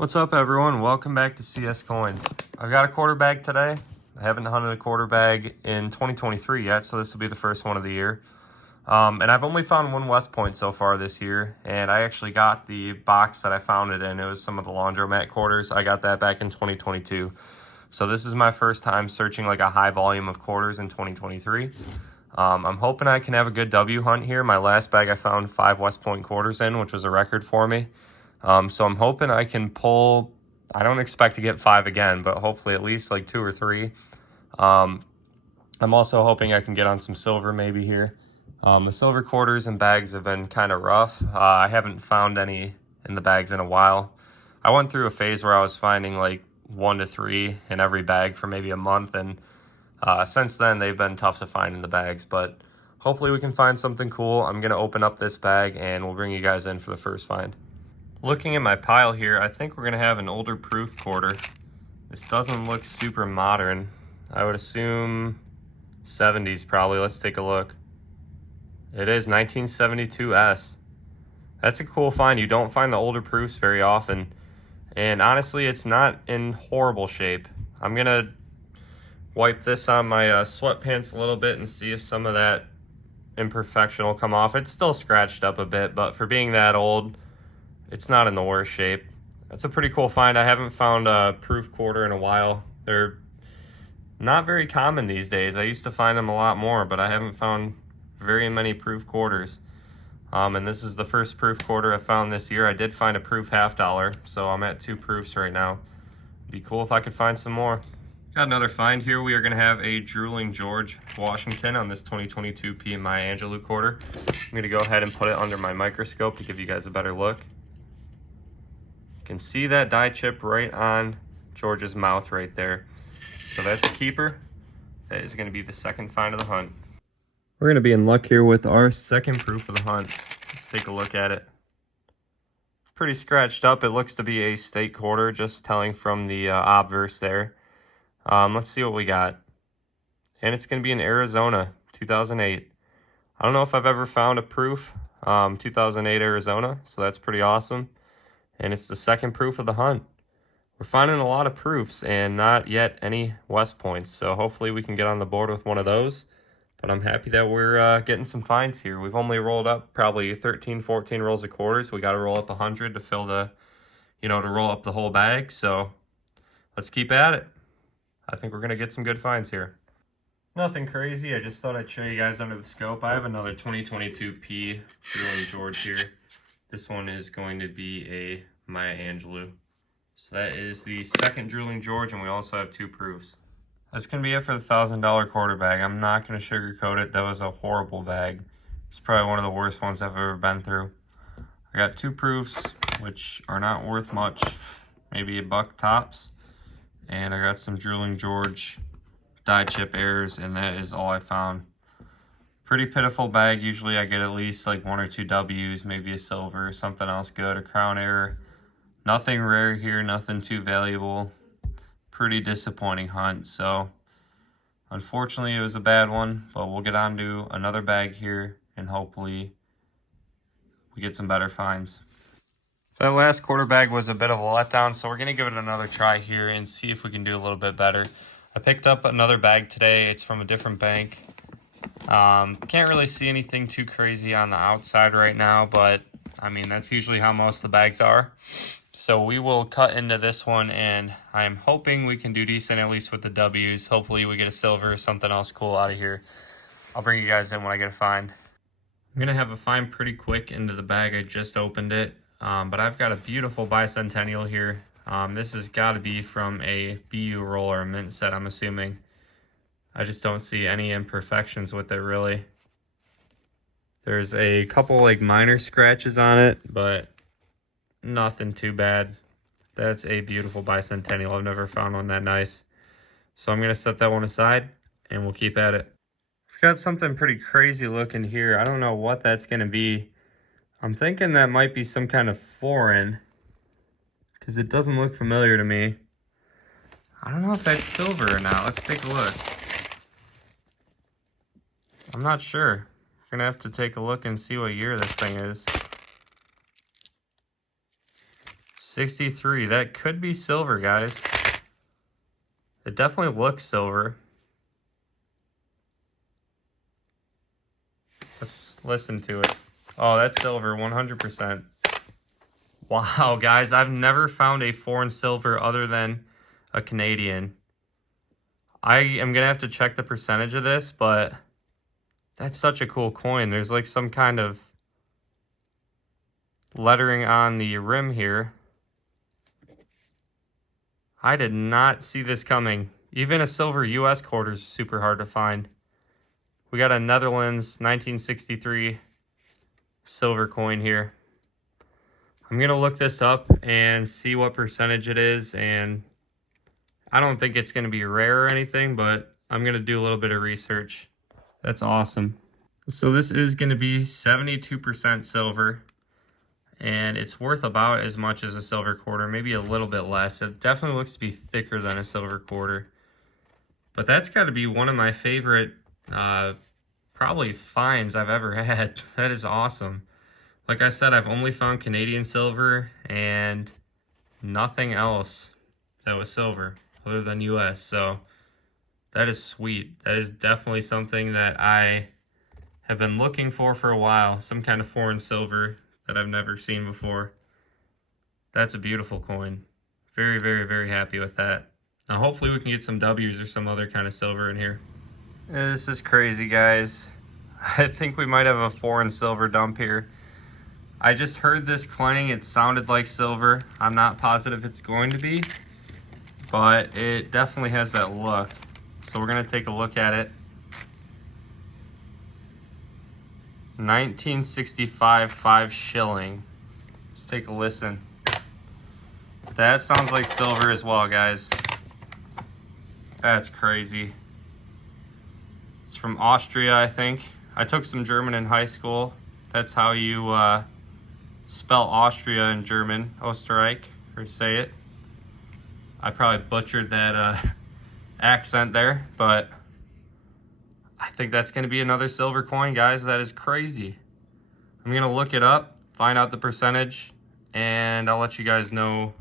What's up, everyone? Welcome back to CS Coins. I've got a quarter bag today. I haven't hunted a quarter bag in 2023 yet, so this will be the first one of the year. And I've only found one West Point so far this year, and I actually got the box that I found it in. It was some of the Laundromat quarters. I got that back in 2022. So this is my first time searching like a high volume of quarters in 2023. I'm hoping I can have a good W hunt here. My last bag I found 5 West Point quarters in, which was a record for me. So I'm hoping I can pull, I don't expect to get 5 again, but hopefully at least like 2 or 3. I'm also hoping I can get on some silver maybe here. The silver quarters and bags have been kind of rough. I haven't found any in the bags in a while. I went through a phase where I was finding like 1 to 3 in every bag for maybe a month, and since then they've been tough to find in the bags, but hopefully we can find something cool. I'm going to open up this bag and we'll bring you guys in for the first find. Looking at my pile here, I think we're going to have an older proof quarter. This doesn't look super modern. I would assume 70s probably. Let's take a look. It is 1972S. That's a cool find. You don't find the older proofs very often. And honestly, it's not in horrible shape. I'm going to wipe this on my sweatpants a little bit and see if some of that imperfection will come off. It's still scratched up a bit, but for being that old, it's not in the worst shape. That's a pretty cool find. I haven't found a proof quarter in a while. They're not very common these days. I used to find them a lot more, but I haven't found very many proof quarters. And this is the first proof quarter I found this year. I did find a proof $50, so I'm at 2 proofs right now. It'd be cool if I could find some more. Got another find here. We are going to have a Drooling George Washington on this 2022 P Maya Angelou quarter. I'm going to go ahead and put it under my microscope to give you guys a better look. You can see that die chip right on George's mouth right there. So that's a keeper. That is going to be the second find of the hunt. We're going to be in luck here with our second proof of the hunt. Let's take a look at it. Pretty scratched up. It looks to be a state quarter, just telling from the obverse there. Let's see what we got. And it's going to be in Arizona, 2008. I don't know if I've ever found a proof 2008 Arizona, so that's pretty awesome. And it's the second proof of the hunt. We're finding a lot of proofs and not yet any West Points, so hopefully we can get on the board with one of those. But I'm happy that we're getting some finds here. We've only rolled up probably 13, 14 rolls of quarters. We got to roll up 100 to fill the, to roll up the whole bag. So let's keep at it. I think we're going to get some good finds here. Nothing crazy. I just thought I'd show you guys under the scope. I have another 2022 P Drooling George here. This one is going to be a Maya Angelou. So that is the second Drooling George, and we also have 2 proofs. That's going to be it for the $1,000 quarter bag. I'm not going to sugarcoat it. That was a horrible bag. It's probably one of the worst ones I've ever been through. I got 2 proofs, which are not worth much. Maybe $1 tops. And I got some Drooling George die chip errors, and that is all I found. Pretty pitiful bag. Usually I get at least like 1 or 2 W's, maybe a silver, something else good, a crown error. Nothing rare here, nothing too valuable. Pretty disappointing hunt. So unfortunately it was a bad one, but we'll get on to another bag here and hopefully we get some better finds. That last quarter bag was a bit of a letdown, so we're going to give it another try here and see if we can do a little bit better. I picked up another bag today. It's from a different bank. Can't really see anything too crazy on the outside right now, but I mean, that's usually how most of the bags are. So we will cut into this one, and I'm hoping we can do decent, at least with the W's. Hopefully we get a silver or something else cool out of here. I'll bring you guys in when I get a find. I'm going to have a find pretty quick into the bag. I just opened it, but I've got a beautiful bicentennial here. This has got to be from a BU roll or a mint set, I'm assuming. I just don't see any imperfections with it, really. There's a couple like minor scratches on it, but nothing too bad. That's a beautiful bicentennial. I've never found one that nice. So I'm going to set that one aside and we'll keep at it. I've got something pretty crazy looking here. I don't know what that's going to be. I'm thinking that might be some kind of foreign because it doesn't look familiar to me. I don't know if that's silver or not. Let's take a look. I'm not sure. I'm gonna have to take a look and see what year this thing is. 63. That could be silver, guys. It definitely looks silver. Let's listen to it. Oh, that's silver, 100%. Wow, guys, I've never found a foreign silver other than a Canadian. I am going to have to check the percentage of this, but that's such a cool coin. There's like some kind of lettering on the rim here. I did not see this coming. Even a silver US quarter is super hard to find. We got a Netherlands 1963 silver coin here. I'm going to look this up and see what percentage it is, and I don't think it's going to be rare or anything, but I'm going to do a little bit of research. That's awesome. So this is going to be 72% silver, and it's worth about as much as a silver quarter, maybe a little bit less. It definitely looks to be thicker than a silver quarter. But that's got to be one of my favorite probably finds I've ever had. That is awesome. Like I said, I've only found Canadian silver and nothing else that was silver other than US. So that is sweet. That is definitely something that I have been looking for a while. Some kind of foreign silver that I've never seen before. That's a beautiful coin. Very, very, very happy with that. Now hopefully we can get some W's or some other kind of silver in here. This is crazy, guys. I think we might have a foreign silver dump here. I just heard this clang. It sounded like silver. I'm not positive it's going to be, but it definitely has that look. So we're going to take a look at it. 1965 5 shilling. Let's take a listen. That sounds like silver as well, guys. That's crazy. It's from Austria, I think. I took some German in high school. That's how you spell Austria in German, Österreich, or say it. I probably butchered that accent there, but I think that's going to be another silver coin, guys. That is crazy. I'm going to look it up, find out the percentage, and I'll let you guys know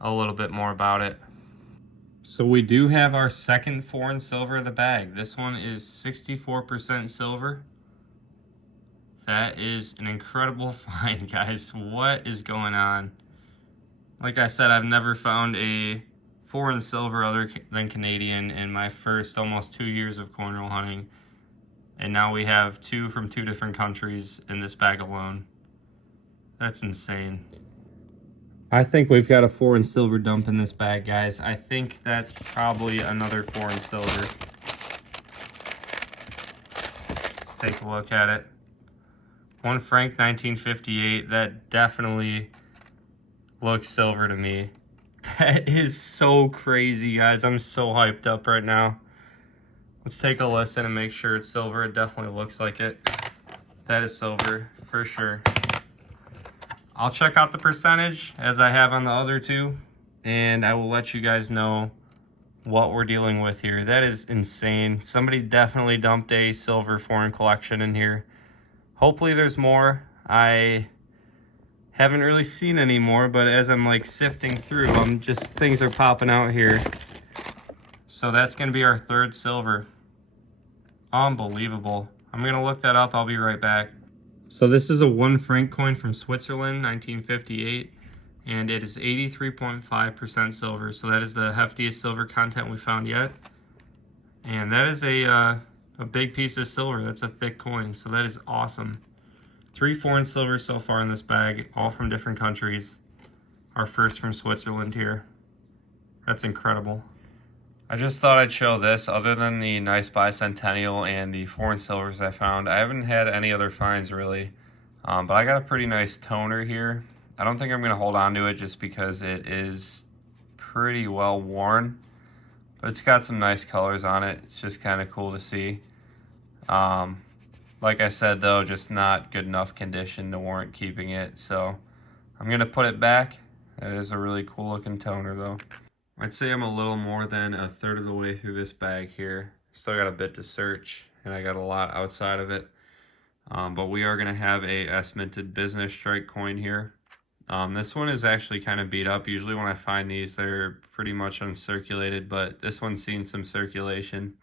a little bit more about it. So we do have our second foreign silver in the bag. This one is 64% silver. That is an incredible find, guys. What is going on? Like I said, I've never found a foreign silver other than Canadian in my first almost 2 years of coin roll hunting. And now we have two from two different countries in this bag alone. That's insane. I think we've got a foreign silver dump in this bag, guys. I think that's probably another foreign silver. Let's take a look at it. 1 franc 1958, that definitely looks silver to me. That is so crazy, guys. I'm so hyped up right now. Let's take a listen and make sure it's silver. It definitely looks like it. That is silver, for sure. I'll check out the percentage as I have on the other two, and I will let you guys know what we're dealing with here. That is insane. Somebody definitely dumped a silver foreign collection in here. Hopefully there's more. I haven't really seen any more, but as I'm like sifting through, things are popping out here. So that's gonna be our third silver. Unbelievable. I'm gonna look that up. I'll be right back. So this is a 1 franc coin from Switzerland, 1958, and it is 83.5% silver. So that is the heftiest silver content we found yet. And that is a big piece of silver. That's a thick coin, so that is awesome. 3 foreign silvers so far in this bag, all from different countries. Our first from Switzerland here. That's incredible. I just thought I'd show this. Other than the nice bicentennial and the foreign silvers I found, I haven't had any other finds really. But I got a pretty nice toner here. I don't think I'm going to hold on to it just because it is pretty well worn. But it's got some nice colors on it. It's just kind of cool to see. Like I said though, just not good enough condition to warrant keeping it. So I'm going to put it back. It is a really cool looking toner though. I'd say I'm a little more than a third of the way through this bag here. Still got a bit to search, and I got a lot outside of it. But we are going to have a S-minted business strike coin here. This one is actually kind of beat up. Usually when I find these, they're pretty much uncirculated, but this one's seen some circulation.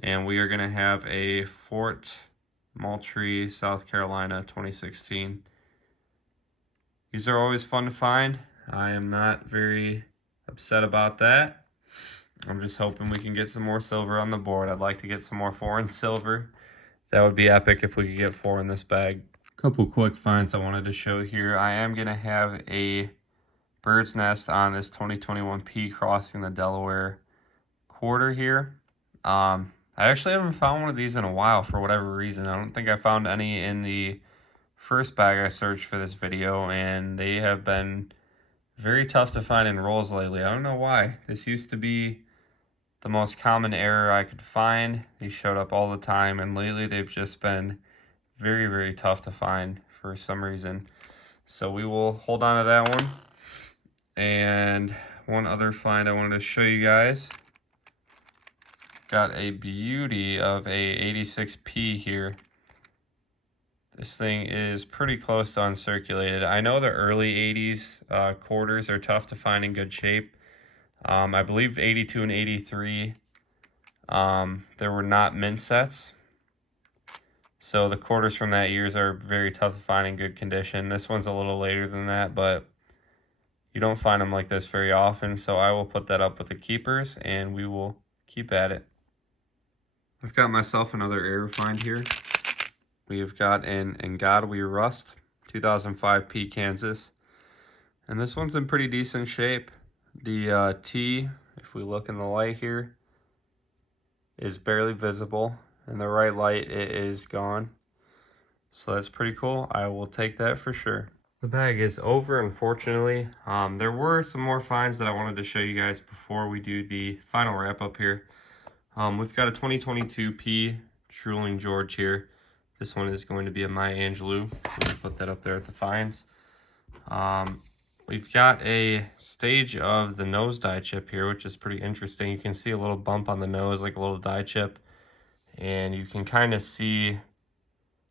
And we are going to have a Fort Moultrie, South Carolina, 2016. These are always fun to find. I am not very upset about that. I'm just hoping we can get some more silver on the board. I'd like to get some more foreign silver. That would be epic if we could get 4 in this bag. Couple quick finds I wanted to show here. I am going to have a bird's nest on this 2021 P crossing the Delaware quarter here. I actually haven't found one of these in a while for whatever reason. I don't think I found any in the first bag I searched for this video, and they have been very tough to find in rolls lately. I don't know why. This used to be the most common error I could find. These showed up all the time, and lately they've just been very, very tough to find for some reason. So we will hold on to that one. And one other find I wanted to show you guys. Got a beauty of a 86P here. This thing is pretty close to uncirculated. I know the early 80s quarters are tough to find in good shape. I believe 82 and 83, there were not mint sets. So the quarters from that years are very tough to find in good condition. This one's a little later than that, but you don't find them like this very often. So I will put that up with the keepers and we will keep at it. I've got myself another error find here. We have got an Ngotwi Rust, 2005 P Kansas. And this one's in pretty decent shape. The T, if we look in the light here, is barely visible. In the right light, it is gone. So that's pretty cool. I will take that for sure. The bag is over, unfortunately. There were some more finds that I wanted to show you guys before we do the final wrap up here. We've got a 2022 P Drooling George here. This one is going to be a Maya Angelou, so we'll put that up there at the finds. We've got a stage of the nose die chip here, which is pretty interesting. You can see a little bump on the nose, like a little die chip. And you can kind of see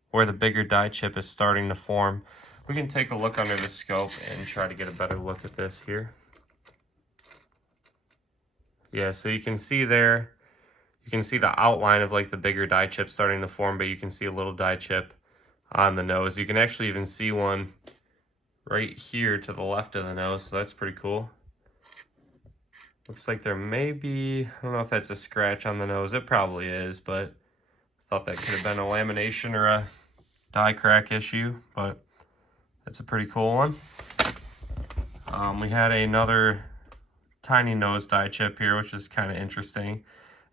where the bigger die chip is starting to form. We can take a look under the scope and try to get a better look at this here. Yeah, so you can see there, you can see the outline of like the bigger die chip starting to form, but you can see a little die chip on the nose. You can actually even see one right here to the left of the nose, so that's pretty cool. Looks like there may be, I don't know if that's a scratch on the nose. It probably is, but I thought that could have been a lamination or a die crack issue, but that's a pretty cool one. We had another tiny nose die chip here, which is kind of interesting.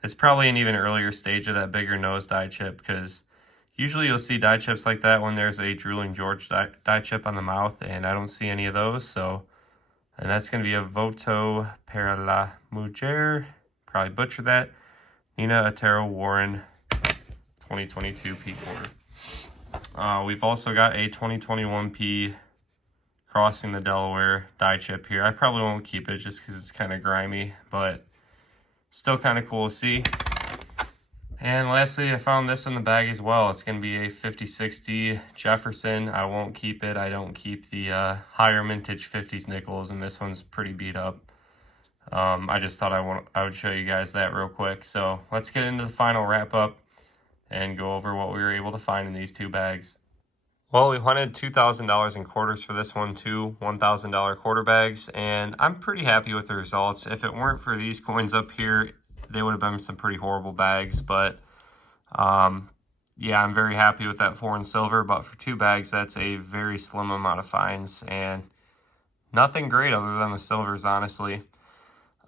It's probably an even earlier stage of that bigger nose die chip, because usually you'll see die chips like that when there's a Drooling George die chip on the mouth, and I don't see any of those, so... And that's going to be a Voto para la Mujer, probably butchered that, Nina Otero Warren 2022 P quarter. We've also got a 2021 P crossing the Delaware die chip here. I probably won't keep it just because it's kind of grimy, but still kind of cool to see. And lastly, I found this in the bag as well. It's going to be a 5060 Jefferson. I won't keep it. I don't keep the higher mintage 50s nickels, and this one's pretty beat up. I just thought I would show you guys that real quick. So let's get into the final wrap up and go over what we were able to find in these two bags. Well, we hunted $2,000 in quarters for this one, two $1,000 quarter bags, and I'm pretty happy with the results. If it weren't for these coins up here, they would have been some pretty horrible bags, but yeah, I'm very happy with that foreign silver. But for two bags, that's a very slim amount of finds and nothing great other than the silvers, honestly.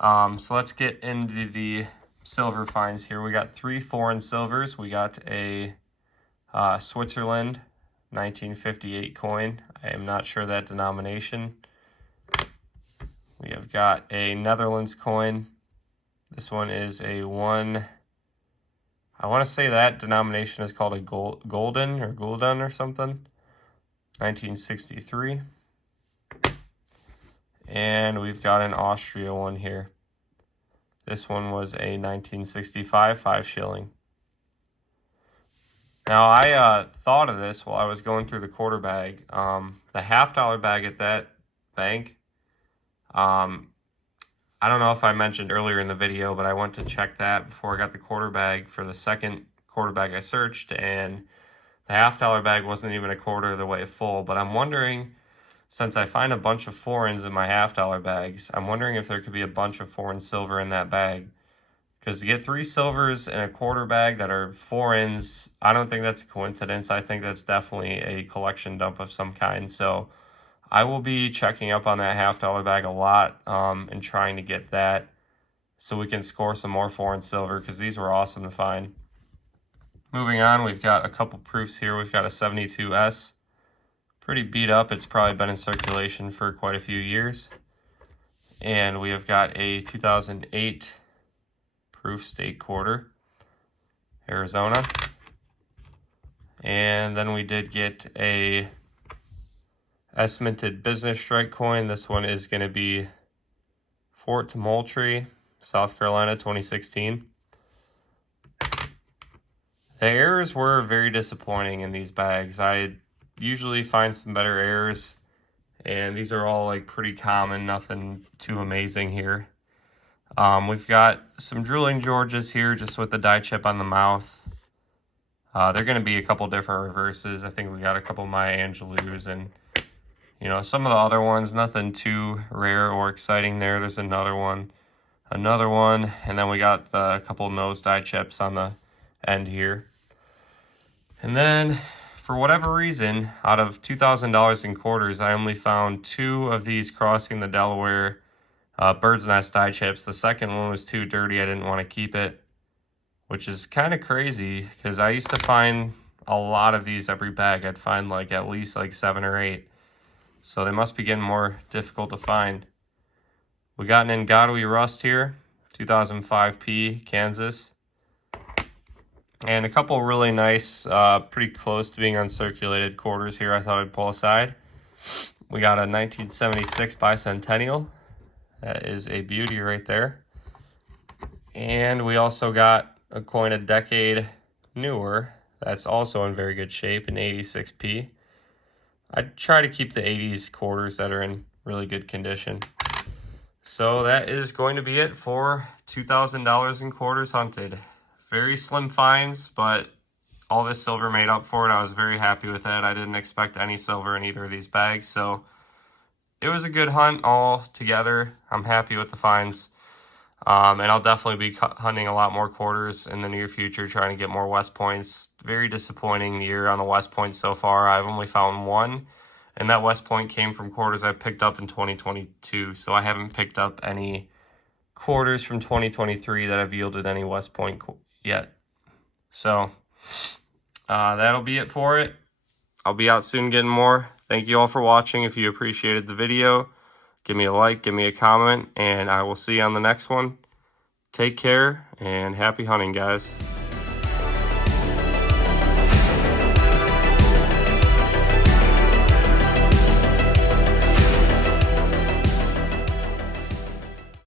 So let's get into the silver finds here. We got 3 foreign silvers. We got a Switzerland 1958 coin. I am not sure that denomination. We have got a Netherlands coin. This one is a one, I want to say that denomination is called a Gulden or something, 1963. And we've got an Austria one here. This one was a 1965 5 shilling. Now, I thought of this while I was going through the quarter bag. The $50 bag at that bank, I don't know if I mentioned earlier in the video, but I went to check that before I got the quarter bag for the second quarter bag I searched, and the $50 bag wasn't even a quarter of the way full. But I'm wondering, since I find a bunch of foreigns in my $50 bags, I'm wondering if there could be a bunch of foreign silver in that bag. Because to get 3 silvers in a quarter bag that are foreigns, I don't think that's a coincidence. I think that's definitely a collection dump of some kind. So I will be checking up on that $50 bag a lot and trying to get that so we can score some more foreign silver, because these were awesome to find. Moving on, we've got a couple proofs here. We've got a 72S. Pretty beat up. It's probably been in circulation for quite a few years. And we have got a 2008 proof state quarter, Arizona. And then we did get a S-minted business strike coin. This one is going to be Fort Moultrie, South Carolina, 2016. The errors were very disappointing in these bags. I usually find some better errors, and these are all like pretty common, nothing too amazing here. We've got some Drooling Georges here, just with the die chip on the mouth. They're going to be a couple different reverses. I think we got a couple Maya Angelou's, and you know, some of the other ones, nothing too rare or exciting there. There's another one, and then we got a couple nose die chips on the end here. And then, for whatever reason, out of $2,000 in quarters, I only found 2 of these crossing the Delaware Bird's Nest die chips. The second one was too dirty. I didn't want to keep it, which is kind of crazy because I used to find a lot of these every bag. I'd find like at least like 7 or 8. So they must be getting more difficult to find. We got an Ngadui Rust here, 2005P, Kansas. And a couple really nice, pretty close to being uncirculated quarters here I thought I'd pull aside. We got a 1976 Bicentennial. That is a beauty right there. And we also got a coin a decade newer. That's also in very good shape, an 86P. I try to keep the 80s quarters that are in really good condition. So that is going to be it for $2,000 in quarters hunted. Very slim finds, but all this silver made up for it. I was very happy with that. I didn't expect any silver in either of these bags, so it was a good hunt all together. I'm happy with the finds, and I'll definitely be hunting a lot more quarters in the near future, trying to get more West Points. Very disappointing year on the West Points so far. I've only found 1, and that West Point came from quarters I picked up in 2022, so I haven't picked up any quarters from 2023 that have yielded any West Point yet. So that'll be it for it. I'll be out soon getting more. Thank you all for watching. If you appreciated the video, give me a like, give me a comment, and I will see you on the next one. Take care and happy hunting, guys.